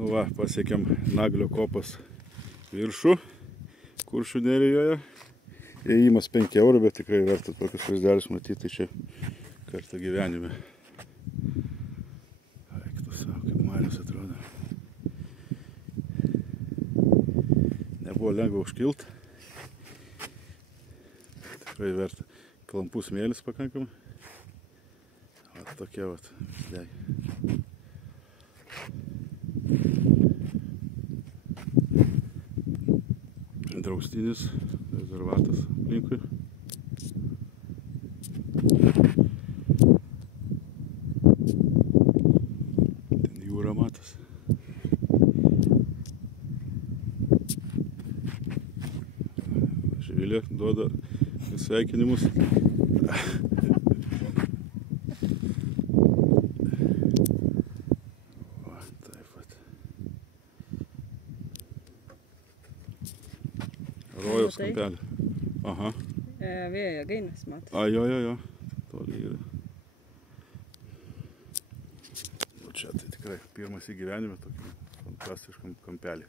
Nu va, pasiekėm Naglio kopos viršų, Kuršių nerijoje. Įėjimas 5 eurų, bet tikrai verta tokius vaizdelius matyti čia kartą gyvenime. Eiktus savo, kaip marios atrodo. Nebuvo lengva užkilt. Tikrai verta. Klampus smėlis pakankamai. Vat tokie vat vaizdeliai. Draustinis rezervatas aplinkui. Ten jūra matos. Živilė duoda sveikinimus. Rojaus kampelį. Aha. Vėjo jėgainės matos. A, jo. Toli yra. O čia tai tikrai pirmas į gyvenime tokį fantastiškam kampelį.